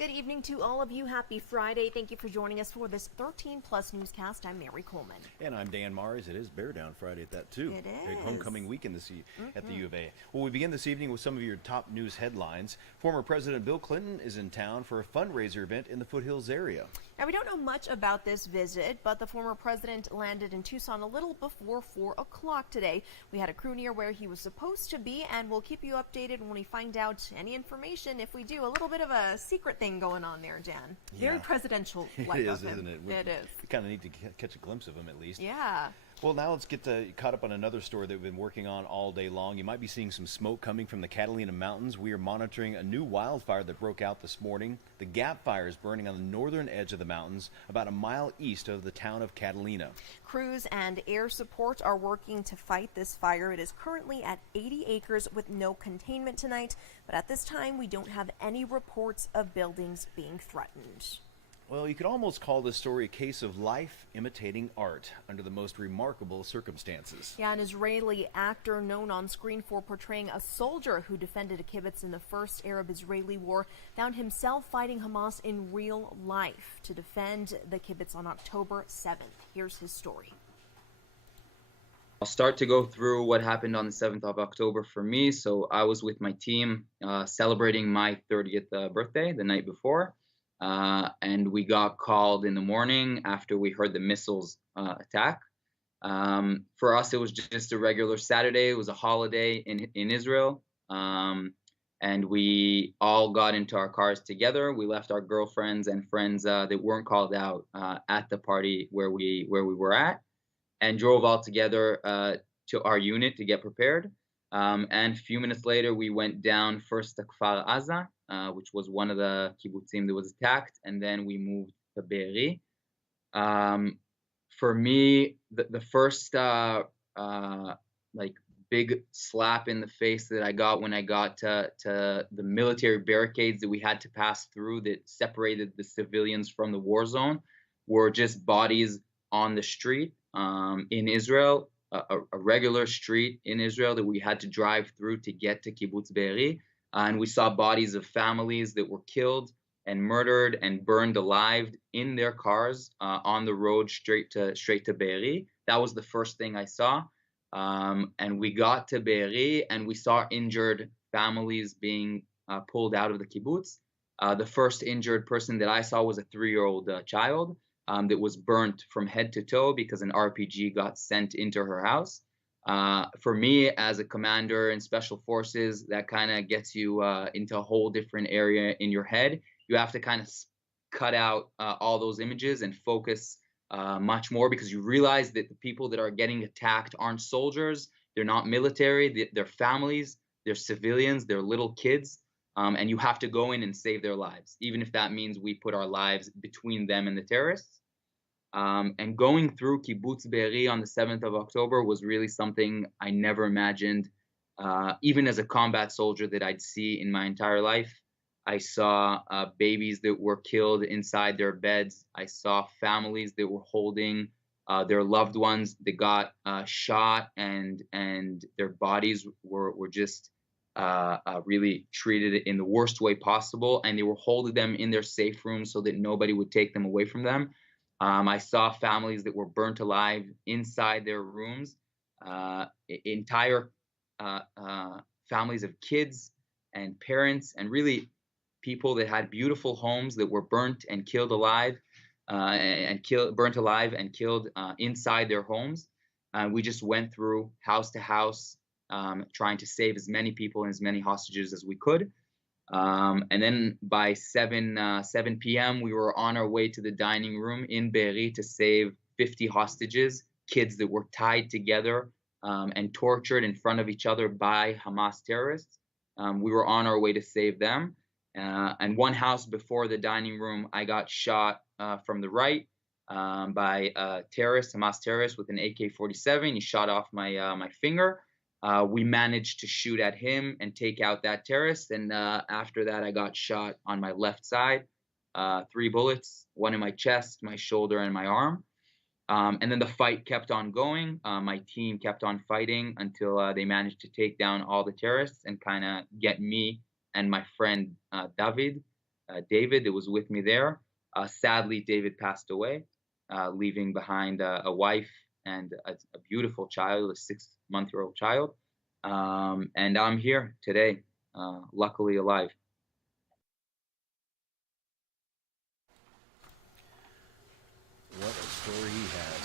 Good evening to all of you. Happy Friday. Thank you for joining us for this 13 Plus newscast. I'm Mary Coleman. And I'm Dan Mars. It is Bear Down Friday at that, too. It Big is. homecoming weekend at the U of A. Well, we begin this evening with some of your top news headlines. Former President Bill Clinton is in town for a fundraiser event in the Foothills area. Now, we don't know much about this visit, but the former president landed in Tucson a little before 4 o'clock today. We had a crew near where he was supposed to be, and we'll keep you updated when we find out any information. If we do, a little bit of a secret thing going on there, Dan. Very presidential-like It is, of him. isn't it? It is. We kind of need to catch a glimpse of him at least. Yeah. Well, now let's get caught up on another story that we've been working on all day long. You might be seeing some smoke coming from the Catalina Mountains. We are monitoring a new wildfire that broke out this morning. The Gap Fire is burning on the northern edge of the mountains, about a mile east of the town of Catalina. Crews and air support are working to fight this fire. It is currently at 80 acres with no containment tonight, but at this time we don't have any reports of buildings being threatened. Well, you could almost call this story a case of life imitating art under the most remarkable circumstances. Yeah, an Israeli actor known on screen for portraying a soldier who defended a kibbutz in the first Arab-Israeli war found himself fighting Hamas in real life to defend the kibbutz on October 7th. Here's his story. I'll start to go through what happened on the 7th of October for me. So I was with my team celebrating my 30th birthday the night before. And we got called in the morning after we heard the missiles attack. For us, it was just a regular Saturday. It was a holiday in Israel. And we all got into our cars together. We left our girlfriends and friends that weren't called out at the party where we were at, and drove all together to our unit to get prepared. And a few minutes later, we went down first to Kfar Aza, which was one of the kibbutzim that was attacked, and then we moved to Be'eri. For me, the first big slap in the face that I got when I got to the military barricades that we had to pass through that separated the civilians from the war zone were just bodies on the street in Israel. A regular street in Israel that we had to drive through to get to Kibbutz Be'eri. And we saw bodies of families that were killed and murdered and burned alive in their cars on the road straight to Be'eri. That was the first thing I saw. And we got to Be'eri and we saw injured families being pulled out of the kibbutz. The first injured person that I saw was a 3-year-old child. That was burnt from head to toe because an RPG got sent into her house. For me, as a commander in special forces, that kind of gets you into a whole different area in your head. You have to kind of cut out all those images and focus much more, because you realize that the people that are getting attacked aren't soldiers. They're not military. They're families. They're civilians. They're little kids. And you have to go in and save their lives, even if that means we put our lives between them and the terrorists. And going through Kibbutz Be'eri on the 7th of October was really something I never imagined, even as a combat soldier, that I'd see in my entire life. I saw babies that were killed inside their beds. I saw families that were holding their loved ones that got shot, and their bodies were just really treated in the worst way possible, and they were holding them in their safe rooms so that nobody would take them away from them. I saw families that were burnt alive inside their rooms, entire families of kids and parents, and really people that had beautiful homes that were burnt and killed alive, burnt alive and killed inside their homes. We just went through house to house, trying to save as many people and as many hostages as we could. And then by 7 p.m., we were on our way to the dining room in Be'eri to save 50 hostages, kids that were tied together and tortured in front of each other by Hamas terrorists. We were on our way to save them. And one house before the dining room, I got shot from the right by a terrorist, Hamas terrorist, with an AK-47. He shot off my finger. We managed to shoot at him and take out that terrorist. And after that, I got shot on my left side, 3 bullets, one in my chest, my shoulder, and my arm. And then the fight kept on going. My team kept on fighting until they managed to take down all the terrorists and kind of get me and my friend David David, that was with me there. Sadly, David passed away, leaving behind a wife and a beautiful child, a 6-month-old child. And I'm here today, luckily alive. What a story he has.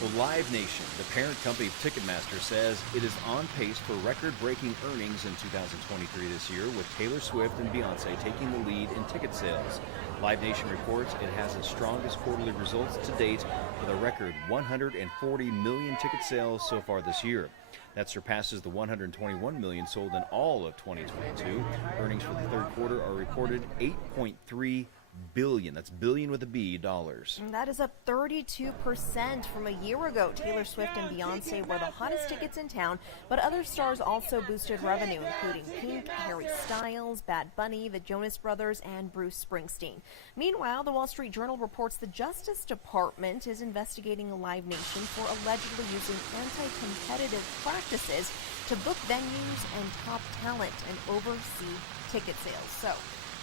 Well, Live Nation, the parent company of Ticketmaster, says it is on pace for record-breaking earnings in 2023 this year, with Taylor Swift and Beyonce taking the lead in ticket sales. Live Nation reports it has its strongest quarterly results to date, with a record 140 million ticket sales so far this year. That surpasses the 121 million sold in all of 2022. Earnings for the third quarter are reported $8.3 billion. That's billion with a B dollars. And that is up 32% from a year ago. Taylor Swift and Beyonce were the hottest tickets in town, but other stars also boosted revenue, including Pink, Harry Styles, Bad Bunny, the Jonas Brothers, and Bruce Springsteen. Meanwhile, the Wall Street Journal reports the Justice Department is investigating Live Nation for allegedly using anti-competitive practices to book venues and top talent and oversee ticket sales. So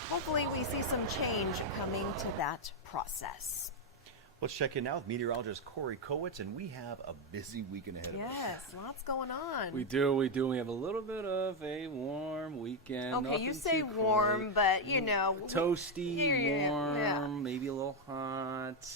hopefully we see some change coming to that process. Let's check in now with meteorologist Corey Kowitz, and we have a busy weekend ahead of us. Yes, lots going on. We do. We have a little bit of a warm weekend. Okay, Nothing you say too warm, but you know. Toasty, warm, yeah. maybe a little hot.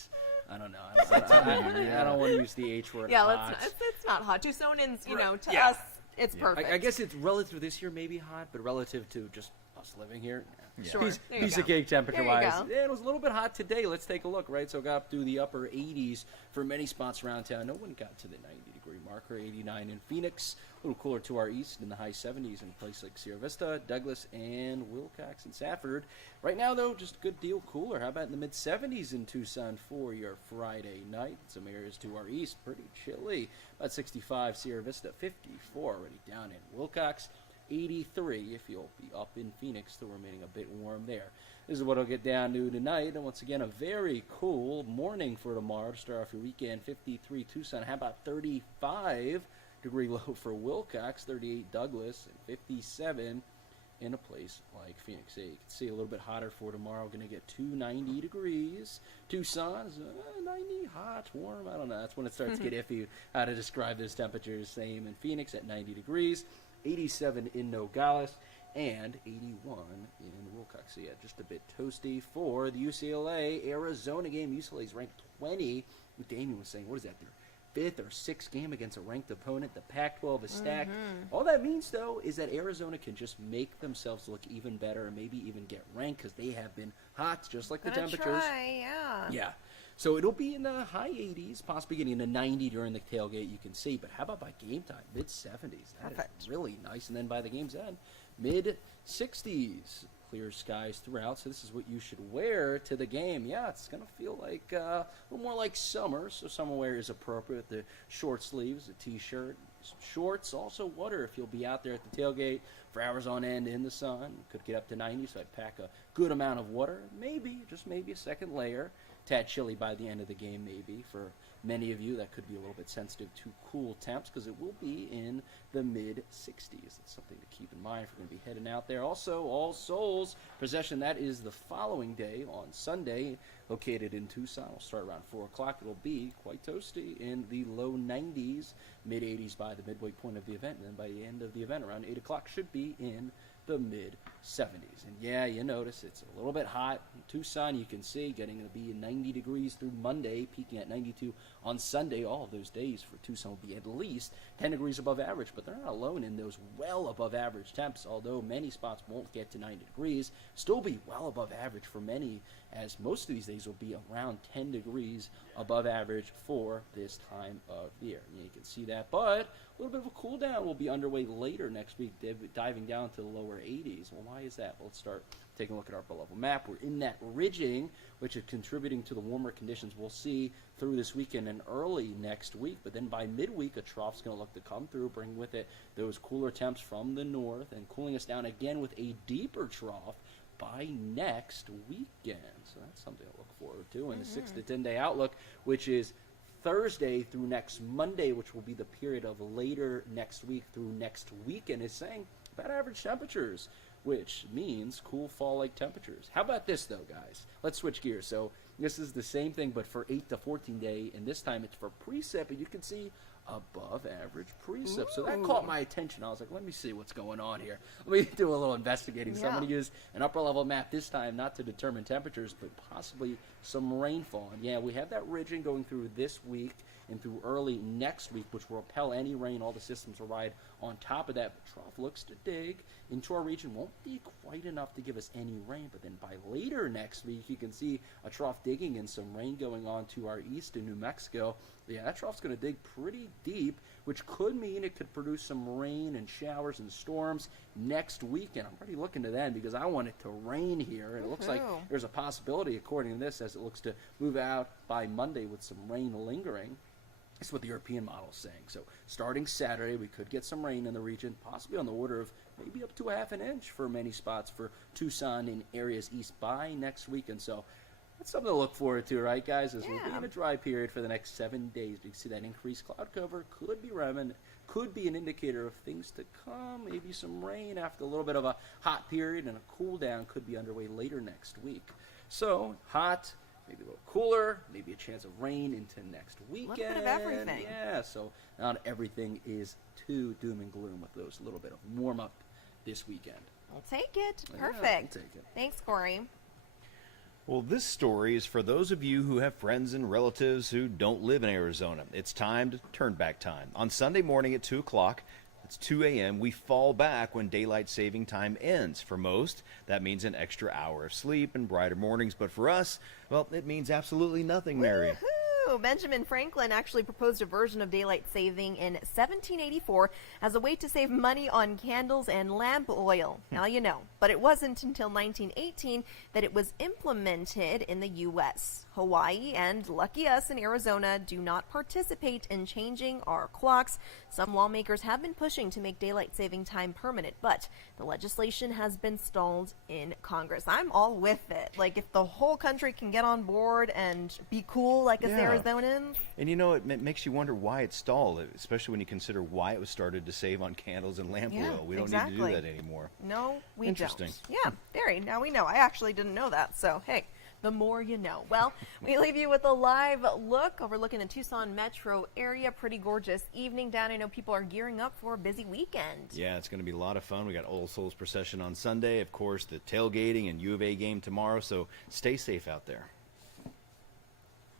I don't know. I don't want to use the H word. Yeah, hot. it's not hot. Tucsonans, to Yeah. us, it's perfect. I guess it's relative to this year, maybe hot, but relative to just us living here, Yeah. Sure. piece of cake temperature-wise. There you go. Yeah, it was a little bit hot today. Let's take a look, right? So got up through the upper 80s for many spots around town. No one got to the 90-degree marker. 89 in Phoenix. A little cooler to our east in the high 70s in places like Sierra Vista, Douglas, and Wilcox and Safford. Right now, though, just a good deal cooler. How about in the mid-70s in Tucson for your Friday night? Some areas to our east, pretty chilly. About 65 Sierra Vista, 54 already down in Wilcox. 83 if you'll be up in Phoenix, still remaining a bit warm there. This is what it'll get down to tonight, and once again a very cool morning for tomorrow to start off your weekend. 53 Tucson, how about 35-degree low for Wilcox, 38 Douglas, and 57 in a place like Phoenix. You can see a little bit hotter for tomorrow. Going to get 90 degrees. Tucson is 90, hot, warm. I don't know. That's when it starts to get iffy how to describe those temperatures. Same in Phoenix at 90 degrees. 87 in Nogales, and 81 in Wilcox. So yeah, just a bit toasty for the UCLA-Arizona game. UCLA's ranked 20. Damien was saying, what is that, their fifth or sixth game against a ranked opponent? The Pac-12 is stacked. All that means, though, is that Arizona can just make themselves look even better and maybe even get ranked because they have been hot, just like the temperatures. Yeah. So it'll be in the high 80s, possibly getting to 90 during the tailgate, you can see. But how about by game time? Mid-70s. That is really nice. And then by the game's end, mid-60s. Clear skies throughout, so this is what you should wear to the game. Yeah, it's going to feel like a little more like summer, so summer wear is appropriate. The short sleeves, a t-shirt, shorts, also water if you'll be out there at the tailgate for hours on end in the sun. Could get up to 90, so I'd pack a good amount of water. Maybe, just maybe a second layer. Tad chilly by the end of the game, maybe. For many of you, that could be a little bit sensitive to cool temps because it will be in the mid-60s. That's something to keep in mind if we're going to be heading out there. Also, All Souls procession, that is the following day on Sunday, located in Tucson. It'll start around 4 o'clock. It'll be quite toasty in the low 90s, mid-80s by the midway point of the event. And then by the end of the event, around 8 o'clock, should be in the mid-70s. And yeah, you notice it's a little bit hot. In Tucson, you can see, getting to be 90 degrees through Monday, peaking at 92 on Sunday. All of those days for Tucson will be at least 10 degrees above average, but they're not alone in those well above average temps, although many spots won't get to 90 degrees, still be well above average for many, as most of these days will be around 10 degrees above average for this time of year. And you can see that, but a little bit of a cool down will be underway later next week, diving down to the lower 80s. Well, why is that? Well, let's start taking a look at our below map. We're in that ridging, which is contributing to the warmer conditions we'll see through this weekend and early next week. But then by midweek, a trough's going to look to come through, bring with it those cooler temps from the north and cooling us down again with a deeper trough by next weekend. So that's something to look forward to. And the 6 to 10 day outlook, which is Thursday through next Monday, which will be the period of later next week through next weekend, is saying about average temperatures which means cool fall-like temperatures. How about this, though, guys? Let's switch gears. So this is the same thing, but for 8 to 14 day, and this time it's for precip, and you can see above average precip. So that caught my attention. I was like, let me see what's going on here. Let me do a little investigating. So I'm going to use an upper level map this time, not to determine temperatures, but possibly some rainfall. And yeah, we have that ridging going through this week and through early next week, which will repel any rain. All the systems will ride on top of that. But trough looks to dig into our region. Won't be quite enough to give us any rain, but then by later next week, you can see a trough digging and some rain going on to our east in New Mexico. Yeah, that trough's going to dig pretty deep, which could mean it could produce some rain and showers and storms next weekend. I'm already looking to then because I want it to rain here. And it looks like there's a possibility, according to this, as it looks to move out by Monday with some rain lingering. That's what the European model is saying. So starting Saturday, we could get some rain in the region, possibly on the order of maybe up to ½ an inch for many spots for Tucson and areas east by next weekend. So that's something to look forward to, right, guys? As we'll be in a dry period for the next 7 days. You can see that increased cloud cover could be could be an indicator of things to come. Maybe some rain after a little bit of a hot period, and a cool down could be underway later next week. So hot, maybe a little cooler, maybe a chance of rain into next weekend. A little bit of everything. Yeah, so not everything is too doom and gloom with those little bit of warm up this weekend. I'll take it. Yeah, Perfect. I'll take it. Thanks, Corey. Well, this story is for those of you who have friends and relatives who don't live in Arizona. It's time to turn back time. On Sunday morning at 2 o'clock, it's 2 a.m., we fall back when daylight saving time ends. For most, that means an extra hour of sleep and brighter mornings. But for us, well, it means absolutely nothing, Mary. Woo-hoo! Benjamin Franklin actually proposed a version of daylight saving in 1784 as a way to save money on candles and lamp oil. Now you know. But it wasn't until 1918 that it was implemented in the U.S. Hawaii and, lucky us in Arizona, do not participate in changing our clocks. Some lawmakers have been pushing to make daylight saving time permanent, but the legislation has been stalled in Congress. I'm all with it. Like, if the whole country can get on board and be cool like us Arizonans. And you know, it makes you wonder why it stalled, especially when you consider why it was started to save on candles and lamp oil. We don't need to do that anymore. No, we Interesting. don't. Yeah, very. Now we know. I actually didn't know that, so hey. The more you know. Well, we leave you with a live look overlooking the Tucson metro area. Pretty gorgeous evening down. I know people are gearing up for a busy weekend. Yeah, it's going to be a lot of fun. We got All Souls Procession on Sunday. Of course, the tailgating and U of A game tomorrow. So stay safe out there.